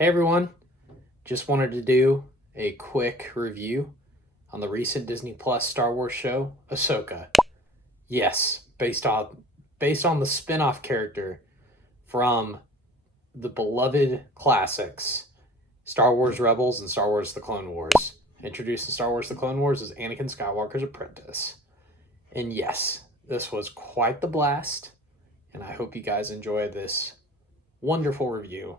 Hey everyone, just wanted to do a quick review on the recent Disney Plus Star Wars show, Ahsoka. Yes, based on the spin-off character from the beloved classics, Star Wars Rebels and Star Wars The Clone Wars. Introduced in Star Wars The Clone Wars as Anakin Skywalker's apprentice. And yes, this was quite the blast, and I hope you guys enjoy this wonderful review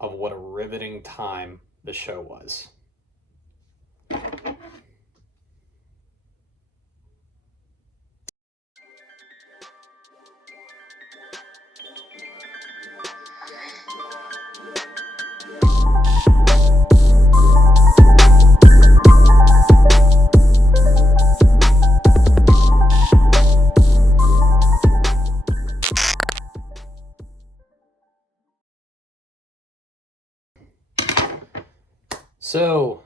of what a riveting time the show was. So,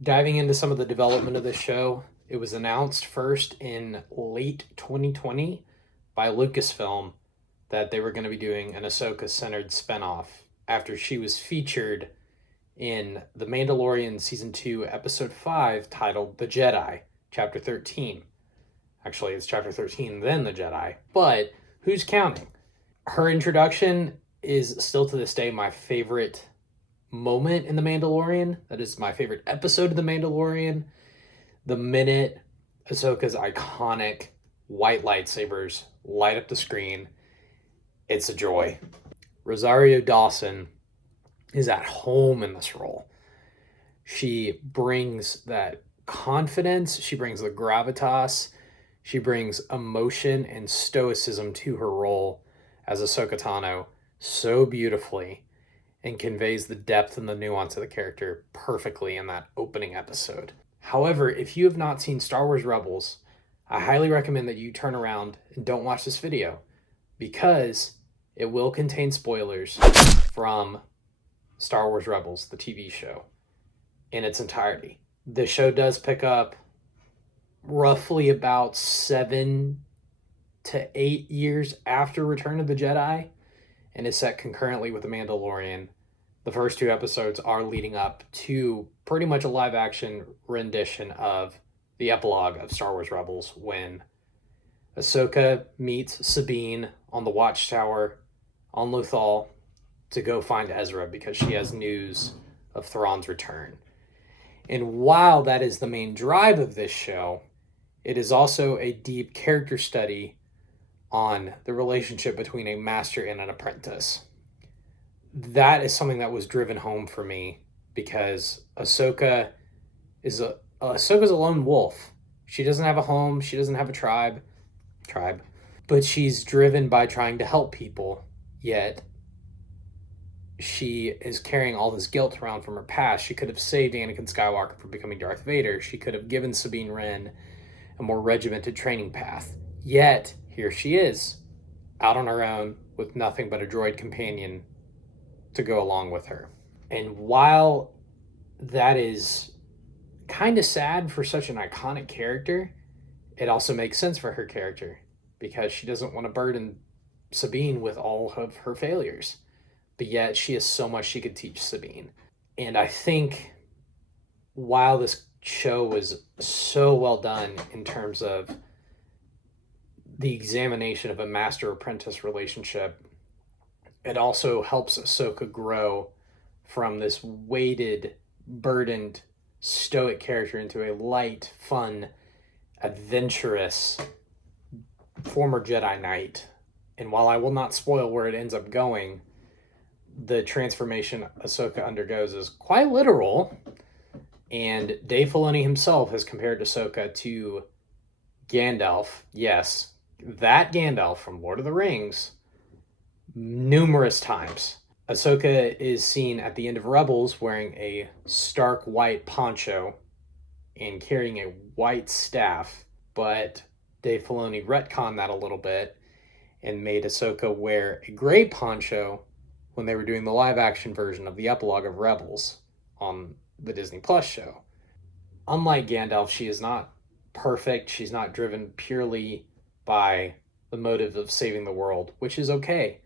diving into some of the development of this show, it was announced first in late 2020 by Lucasfilm that they were going to be doing an Ahsoka-centered spinoff after she was featured in The Mandalorian Season 2, Episode 5, titled The Jedi, Chapter 13. Actually, it's Chapter 13, then The Jedi, but who's counting? Her introduction is still to this day my favorite moment in The Mandalorian. That is my favorite episode of The Mandalorian. The minute Ahsoka's iconic white lightsabers light up the screen, it's a joy. Rosario Dawson is at home in this role. She brings that confidence, she brings the gravitas, she brings emotion and stoicism to her role as Ahsoka Tano so beautifully, and conveys the depth and the nuance of the character perfectly in that opening episode. However, if you have not seen Star Wars Rebels, I highly recommend that you turn around and don't watch this video, because it will contain spoilers from Star Wars Rebels, the TV show, in its entirety. The show does pick up roughly about 7 to 8 years after Return of the Jedi, and is set concurrently with The Mandalorian. The first 2 episodes are leading up to pretty much a live-action rendition of the epilogue of Star Wars Rebels, when Ahsoka meets Sabine on the Watchtower on Lothal to go find Ezra because she has news of Thrawn's return. And while that is the main drive of this show, it is also a deep character study on the relationship between a master and an apprentice. That is something that was driven home for me, because Ahsoka's a lone wolf. She doesn't have a home, she doesn't have a tribe, but she's driven by trying to help people, yet she is carrying all this guilt around from her past. She could have saved Anakin Skywalker from becoming Darth Vader. She could have given Sabine Wren a more regimented training path. Yet, here she is, out on her own, with nothing but a droid companion to go along with her. And while that is kind of sad for such an iconic character, it also makes sense for her character, because she doesn't want to burden Sabine with all of her failures. But yet, she has so much she could teach Sabine. And I think while this show was so well done in terms of the examination of a master-apprentice relationship, it also helps Ahsoka grow from this weighted, burdened, stoic character into a light, fun, adventurous former Jedi Knight. And while I will not spoil where it ends up going, the transformation Ahsoka undergoes is quite literal. And Dave Filoni himself has compared Ahsoka to Gandalf. Yes, that Gandalf from Lord of the Rings, numerous times. Ahsoka is seen at the end of Rebels wearing a stark white poncho and carrying a white staff, but Dave Filoni retconned that a little bit and made Ahsoka wear a gray poncho when they were doing the live-action version of the epilogue of Rebels on the Disney Plus show. Unlike Gandalf, she is not perfect. She's not driven purely by the motive of saving the world, which is okay.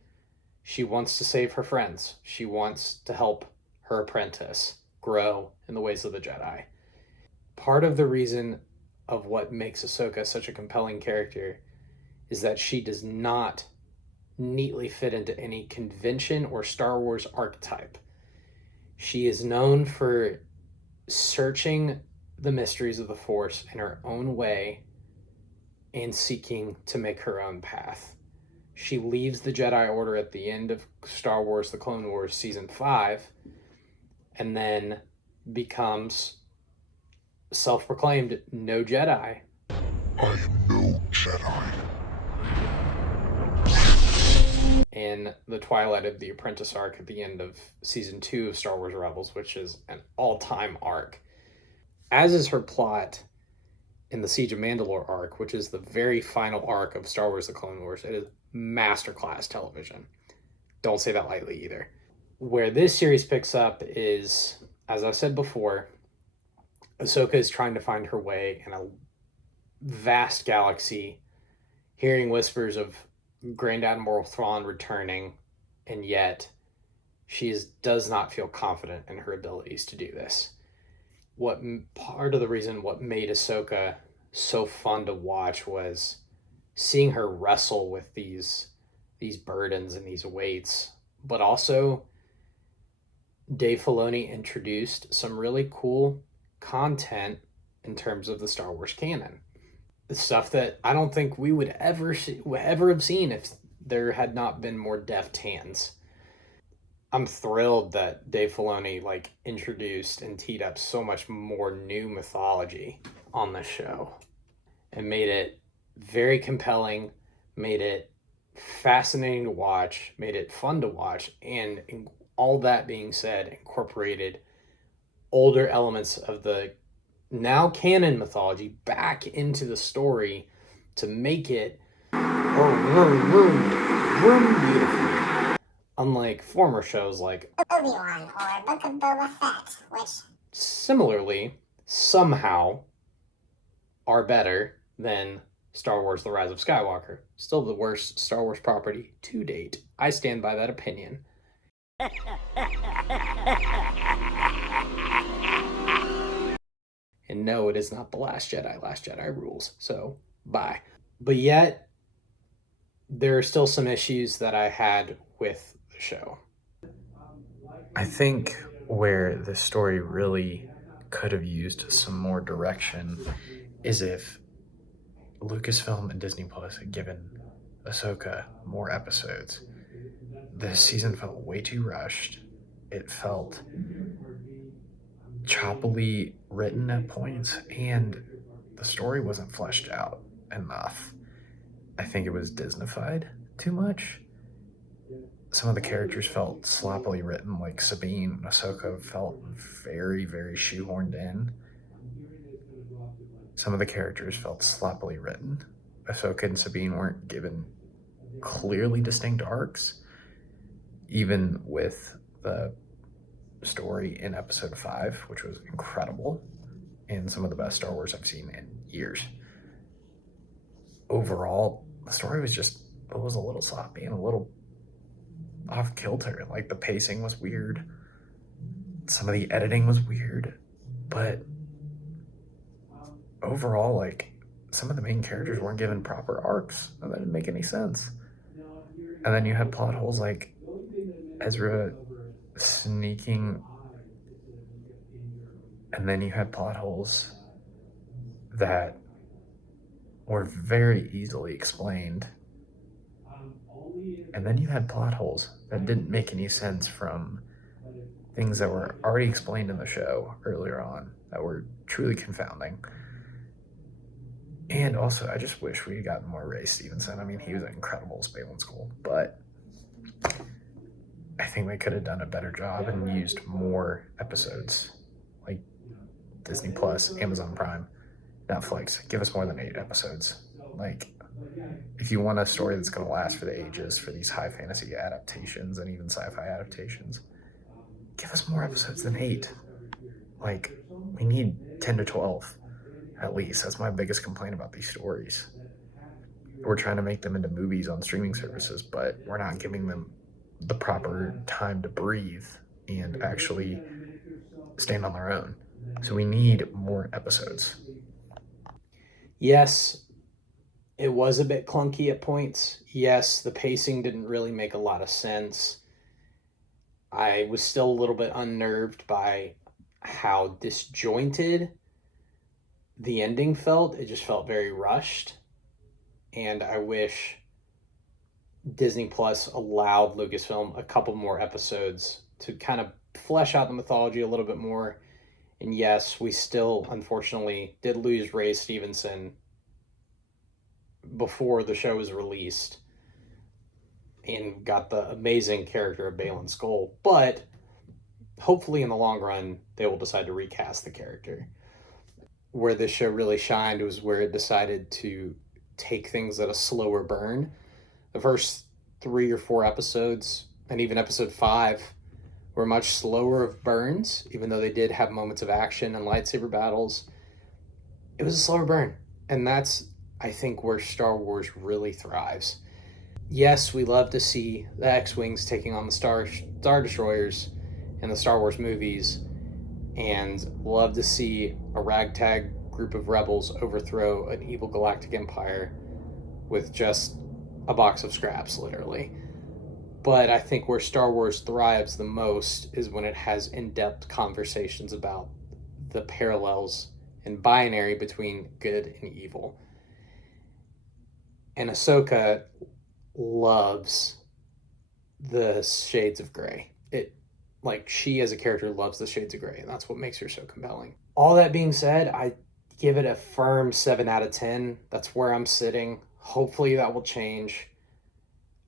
She wants to save her friends. She wants to help her apprentice grow in the ways of the Jedi. Part of the reason of what makes Ahsoka such a compelling character is that she does not neatly fit into any convention or Star Wars archetype. She is known for searching the mysteries of the Force in her own way and seeking to make her own path. She leaves the Jedi Order at the end of Star Wars The Clone Wars Season 5 and then becomes self-proclaimed no Jedi. I am no Jedi. In the Twilight of the Apprentice arc at the end of Season 2 of Star Wars Rebels, which is an all-time arc. As is her plot in the Siege of Mandalore arc, which is the very final arc of Star Wars The Clone Wars. It is masterclass television. Don't say that lightly either. Where this series picks up is, as I said before, Ahsoka is trying to find her way in a vast galaxy, hearing whispers of Grand Admiral Thrawn returning, and yet she does not feel confident in her abilities to do this. Part of the reason what made Ahsoka so fun to watch was seeing her wrestle with these burdens and these weights, but also Dave Filoni introduced some really cool content in terms of the Star Wars canon. The stuff that I don't think we would ever have seen if there had not been more deft hands. I'm thrilled that Dave Filoni introduced and teed up so much more new mythology on the show and made it very compelling, made it fascinating to watch, made it fun to watch, and all that being said, incorporated older elements of the now canon mythology back into the story to make it beautiful. Unlike former shows like Obi-Wan or Book of Boba Fett, which similarly somehow are better than Star Wars The Rise of Skywalker. Still the worst Star Wars property to date. I stand by that opinion. And no, it is not The Last Jedi. Last Jedi rules. So, bye. But yet, there are still some issues that I had with the show. I think where the story really could have used some more direction is if Lucasfilm and Disney Plus had given Ahsoka more episodes. This season felt way too rushed. It felt choppily written at points, and the story wasn't fleshed out enough. I think it was Disneyfied too much. Some of the characters felt sloppily written, like Sabine and Ahsoka felt very, very shoehorned in. Some of the characters felt sloppily written. Ahsoka and Sabine weren't given clearly distinct arcs, even with the story in episode 5, which was incredible and some of the best Star Wars I've seen in years. Overall, the story was a little sloppy and a little off kilter. Like, the pacing was weird. Some of the editing was weird. But overall, some of the main characters weren't given proper arcs. And that didn't make any sense. And then you had plot holes like Ezra sneaking, and then you had plot holes that were very easily explained, and then you had plot holes that didn't make any sense from things that were already explained in the show earlier on that were truly confounding. And also, I just wish we had gotten more Ray Stevenson. I mean, he was incredible as Baylan Skoll, but I think they could have done a better job and used more episodes. Like Disney Plus, Amazon Prime, Netflix, give us more than 8 episodes. If you want a story that's going to last for the ages for these high fantasy adaptations and even sci-fi adaptations, give us more episodes than 8. We need 10 to 12 at least. That's my biggest complaint about these stories. We're trying to make them into movies on streaming services, but we're not giving them the proper time to breathe and actually stand on their own. So we need more episodes. Yes, it was a bit clunky at points. Yes, the pacing didn't really make a lot of sense. I was still a little bit unnerved by how disjointed the ending felt. It just felt very rushed. And I wish Disney Plus allowed Lucasfilm a couple more episodes to kind of flesh out the mythology a little bit more. And yes, we still, unfortunately, did lose Ray Stevenson before the show was released and got the amazing character of Balin Skull. But hopefully, in the long run, they will decide to recast the character. Where this show really shined was where it decided to take things at a slower burn. The first 3 or 4 episodes, and even episode 5, were much slower of burns, even though they did have moments of action and lightsaber battles. It was a slower burn. And that's, I think, where Star Wars really thrives. Yes, we love to see the X-Wings taking on the Star Destroyers in the Star Wars movies, and love to see a ragtag group of rebels overthrow an evil galactic empire with just a box of scraps, literally. But I think where Star Wars thrives the most is when it has in-depth conversations about the parallels and binary between good and evil. And Ahsoka loves the shades of gray. She as a character loves the shades of gray, and that's what makes her so compelling. All that being said, I give it a firm 7 out of 10. That's where I'm sitting. Hopefully that will change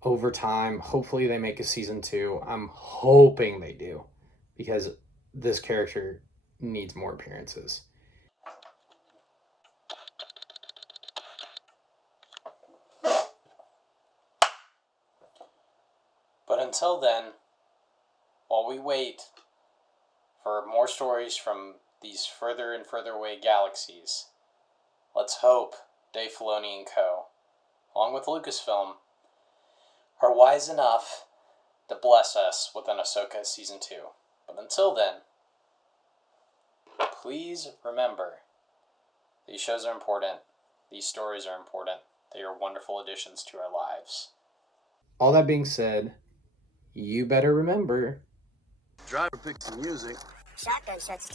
over time. Hopefully they make a season 2. I'm hoping they do, because this character needs more appearances. But until then, while we wait for more stories from these further and further away galaxies, let's hope Dave Filoni and co., along with Lucasfilm, are wise enough to bless us with an Ahsoka Season 2. But until then, please remember, these shows are important, these stories are important, they are wonderful additions to our lives. All that being said, you better remember, Driver picks the music. Shotgun shuts.